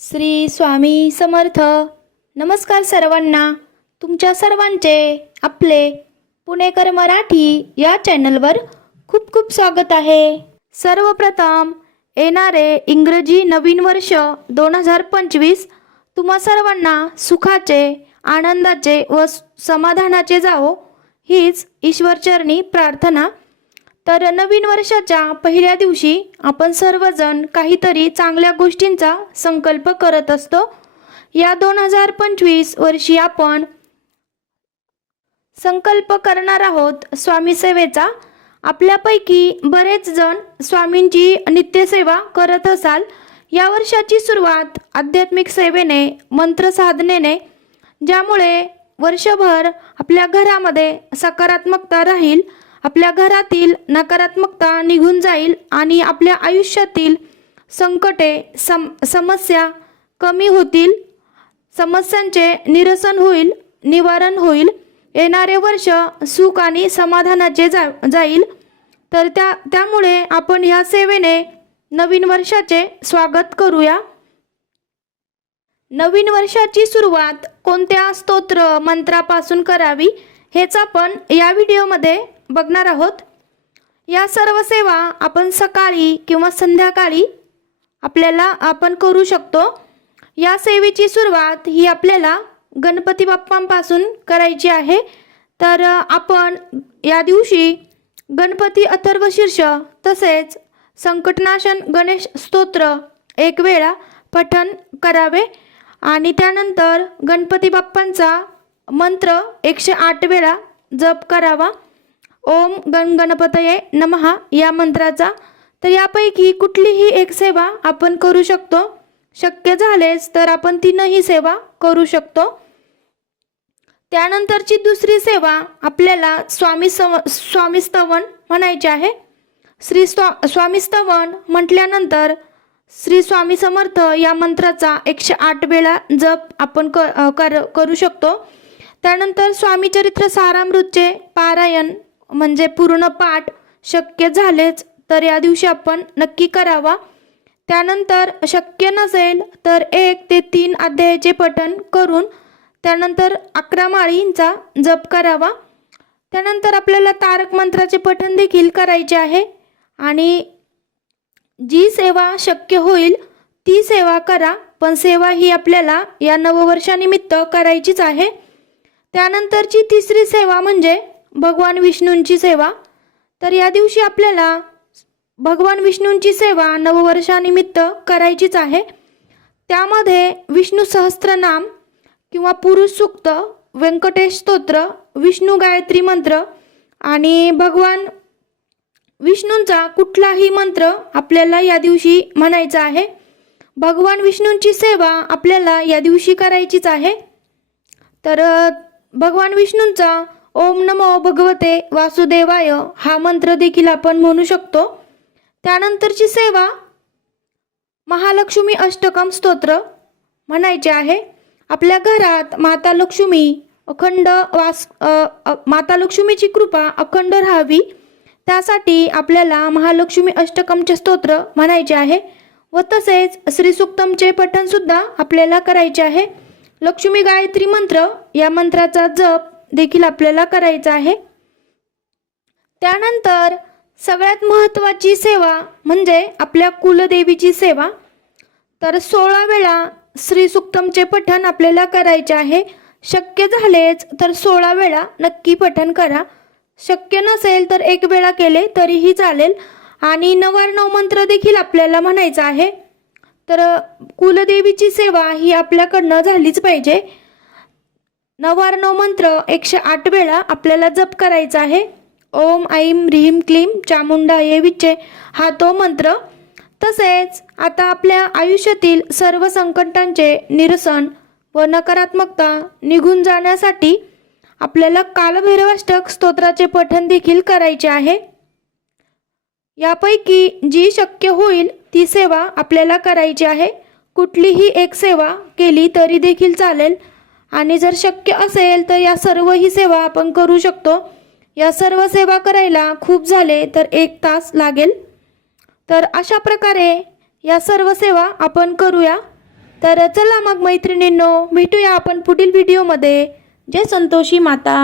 श्री स्वामी समर्थ. नमस्कार सर्वांना. तुमच्या सर्वांचे आपले पुणेकर मराठी या चॅनलवर खूप खूप स्वागत आहे. सर्वप्रथम येणारे इंग्रजी नवीन वर्ष दोन हजार पंचवीस तुम्हा सर्वांना सुखाचे आनंदाचे व समाधानाचे जावो हीच ईश्वरचरणी प्रार्थना तर नवीन वर्षाच्या पहिल्या दिवशी आपण सर्वजण काहीतरी चांगल्या गोष्टींचा संकल्प करत असतो. या दोन हजार पंचवीस वर्षी आपण संकल्प करणार आहोत स्वामी सेवेचा. आपल्यापैकी बरेच जण स्वामींची नित्यसेवा करत असाल. या वर्षाची सुरुवात आध्यात्मिक सेवेने मंत्र साधनेने ज्यामुळे वर्षभर आपल्या घरामध्ये सकारात्मकता राहील. आपल्या घरातील नकारात्मकता निघून जाईल आणि आपल्या आयुष्यातील संकटे सम समस्या कमी होतील. समस्यांचे निरसन होईल निवारण होईल. येणारे वर्ष सुख आणि समाधानाचे जा जाईल. तर त्या त्यामुळे आपण ह्या सेवेने नवीन वर्षाचे स्वागत करूया. नवीन वर्षाची सुरुवात कोणत्या स्तोत्र मंत्रापासून करावी हेच आपण या व्हिडिओमध्ये बघणार आहोत. या सर्व सेवा आपण सकाळी किंवा संध्याकाळी आपल्याला आपण करू शकतो. या सेवेची सुरुवात ही आपल्याला गणपती बाप्पांपासून करायची आहे. तर आपण या दिवशी गणपती अथर्व शीर्ष तसेच संकटनाशन गणेश स्तोत्र एक वेळा पठण करावे आणि त्यानंतर गणपती बाप्पांचा मंत्र एकशे आठ वेळा जप करावा. ओम गण गणपतये नमहा या मंत्राचा. तर यापैकी कुठलीही एक सेवा आपण करू शकतो. शक्य झालेच तर आपण तीनही सेवा करू शकतो. त्यानंतरची दुसरी सेवा आपल्याला स्वामी सव स्वामी स्तवन म्हणायचे आहे. श्री स्वा स्वामी स्तवन म्हटल्यानंतर श्री स्वामी समर्थ या मंत्राचा एकशे आठ वेळा जप आपण क कर करू शकतो. त्यानंतर स्वामी चरित्र सारामृतचे पारायण म्हणजे पूर्ण पाठ शक्य झालेच तर या दिवशी आपण नक्की करावा. त्यानंतर शक्य नसेल तर एक ते तीन अध्यायाचे पठण करून त्यानंतर अकरा माळींचा जप करावा. त्यानंतर आपल्याला तारक मंत्राचे पठण देखील करायचे आहे आणि जी सेवा शक्य होईल ती सेवा करा पण सेवा ही आपल्याला या नववर्षानिमित्त करायचीच आहे. त्यानंतरची तिसरी सेवा म्हणजे भगवान विष्णूंची सेवा. तर या दिवशी आपल्याला भगवान विष्णूंची सेवा नववर्षानिमित्त करायचीच आहे. त्यामध्ये विष्णू सहस्त्रनाम किंवा पुरुष सूक्त व्यंकटेश स्तोत्र विष्णू गायत्री मंत्र आणि भगवान विष्णूंचा कुठलाही मंत्र आपल्याला या दिवशी म्हणायचा आहे. भगवान विष्णूंची सेवा आपल्याला या दिवशी करायचीच आहे. तर भगवान विष्णूंचा ओम नमो भगवते वासुदेवाय हा मंत्र देखील आपण म्हणू शकतो. त्यानंतरची सेवा महालक्ष्मी अष्टकम स्तोत्र म्हणायचे आहे. आपल्या घरात माता लक्ष्मी अखंड वास माता लक्ष्मीची कृपा अखंड राहावी. त्यासाठी आपल्याला महालक्ष्मी अष्टकमचे स्तोत्र म्हणायचे आहे व तसेच श्री सुक्तमचे आपल्याला करायचे आहे. लक्ष्मी गायत्री मंत्र या मंत्राचा जप देखील आपल्याला करायचा आहे. त्यानंतर सगळ्यात महत्त्वाची सेवा म्हणजे आपल्या कुलदेवीची सेवा. तर सोळा वेळा श्री सुक्तमचे पठण आपल्याला करायचे आहे. शक्य झालेच तर सोळा वेळा नक्की पठण करा. शक्य नसेल तर एक वेळा केले तरीही चालेल. आणि नवार्णव मंत्र देखील आपल्याला म्हणायचा आहे. तर कुलदेवीची सेवा ही आपल्याकडनं झालीच पाहिजे. नवार्णव मंत्र एकशे आठ वेळा आपल्याला जप करायचा आहे. ओम ऐम ह्रीम क्लीम चामुंडा ये विचे हा तो मंत्र. तसेच आता आपल्या आयुष्यातील सर्व संकटांचे निरसन व नकारात्मकता निघून जाण्यासाठी आपल्याला कालभैरवाष्टक स्तोत्राचे पठण देखील करायचे आहे. यापैकी जी शक्य होईल ती सेवा आपल्याला करायची आहे. कुठलीही एक सेवा केली तरी देखील चालेल. आणि जर शक्य असेल तर या सर्व ही सेवा आपण करू शकतो. या सर्व सेवा करायला खूप झाले तर एक तास लागेल. तर अशा प्रकारे या सर्व सेवा आपण करूया. तर चला मग मैत्रिणींनो भेटूया आपण पुढील व्हिडिओमध्ये जय संतोषी माता.